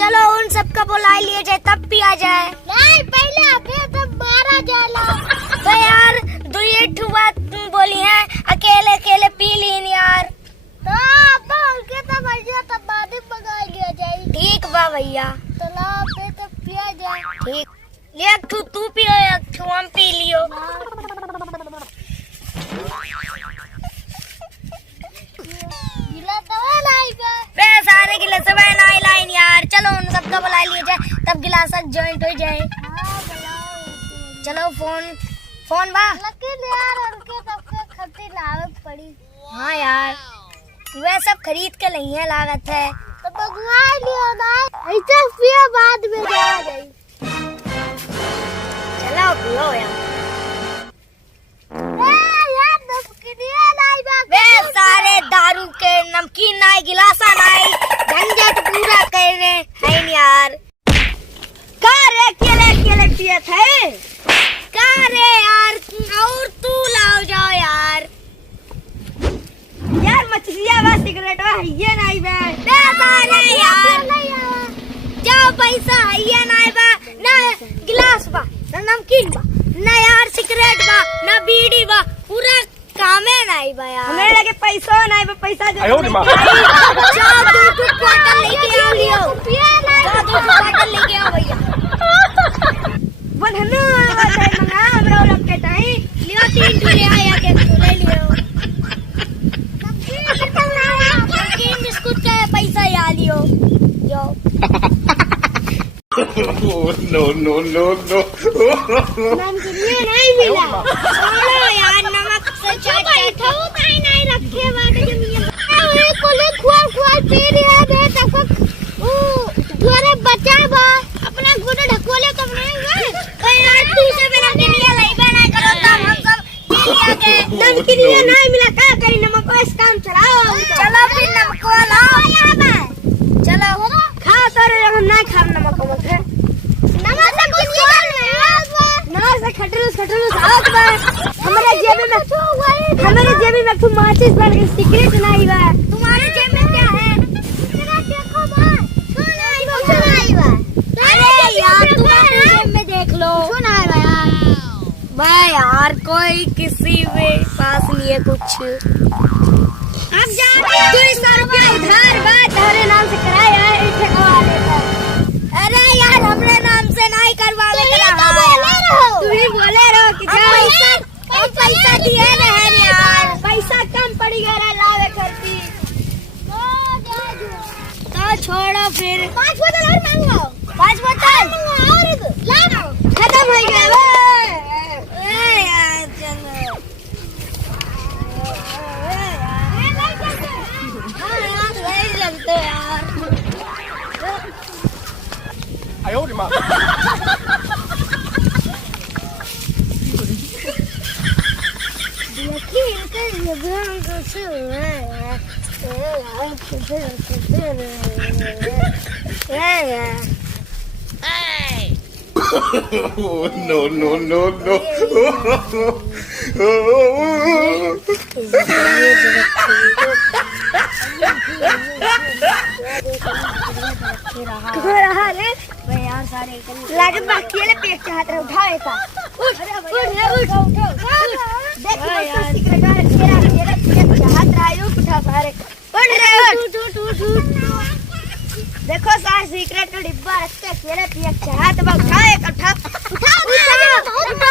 चलो उन सबका बुला लिए जाए तब पिया जाए। नहीं पहले आके तब मारा जाला। तो यार दो ये बात बोली है, अकेले अकेले पी लीन यार। तो अब हल्के तब भैया तब बाद में मंगा लिया जाए। ठीक बा भैया। तालाब पे तब पिया जाए। ठीक ले तू पियो, हम पी लियो। गिला तवा नहीं बा। वे सारे गिलास में नहीं लाइन यार। चलो उन सबका बुला लिए जाए तब गिलास जॉइंट हो जाए। हाँ बुलाओ। चलो फोन बा। लेकिन यार हल्के तब के खर्ची लागत पड़ी। हाँ यार वे सब खरीद के नहीं है लागत है। तो मंगवा लियो ना, ऐसे फिर बाद में जा गई। चलो पियो यार। यार नमकीनिया नहीं बा। वे सारे दारू के नमकीन नहीं, गिलासा नहीं, झंझट पूरा करे है यार। का रे केले पिए थे का रे यार, और तू लाओ जाओ यार। यार मछलियाँ बा, सिगरेट बा, ये नहीं बा। दे सारे यार जाओ, पैसा ये नहीं बा, ना गिलास बा, ना नमकीन बा, ना यार सिगरेट बा, ना बीड़ी बा, पूरा कामे नहीं बा यार। हमें लगे पैसा नहीं बा, पैसा जो जाओ 2 क्वार्टर लेके आओ लियो। जाओ 2 क्वार्टर लेके आओ भैया। बनना मंगा हमरा लोग के टाई लियो, 3 ले आया के ले लियो। नमकीन बिस्कुट का पैसा या लियो जो। No. नमकीनिया नहीं मिला। छोड़ो यार, नमक से चाट नहीं रखे बाटे जमीन। ओए कोले खुआ पी रिया दे तक ओ घरे बचा बा अपना गुड ढकोले कब नहीं गए। तो यार तू से बिना नमकीनिया लाई बना करो तब हम सब पी लिया के। नमकीनिया नहीं मिला, का करी नमक को इस काम चलाओ। चलो फिर नमक लाओ यहाँ पे। चलो खा तो हम ना खा नमक है। नमक से कुछ नमक से खटरूस आग बा। हमारे जेब में तू माचिस बन गई, सिगरेट नहीं बा। तुम्हारे जेब में क्या है? देखो बा सुनाई बा। अरे यार तुम्हारे जेब में देख लो। सुनाई बा यार। वाह यार कोई किसी के पास नहीं है कुछ। अब जा 200 रुपया उधार बा, तेरे नाम से कराया है, इसे करवा लेता। अरे यार हमरे नाम से नहीं करवावे तो तू ही बोले रहो कि पैसा दिए नहीं यार, पैसा कम पड़ी गया लावे करती। तो छोड़ो फिर 5 बोतल और मांगो। 5 बोतल और लाओ खत्म हो गया। यार चलो लगते यार। यार सारे लागत बाकी है, पेट के हाथ उठा लेता। उठ देख सिगरेट हाथ रहा उठा सारे। देखो सारे सिगरेट का डिब्बा रखते अकेले पिए हाथ उठा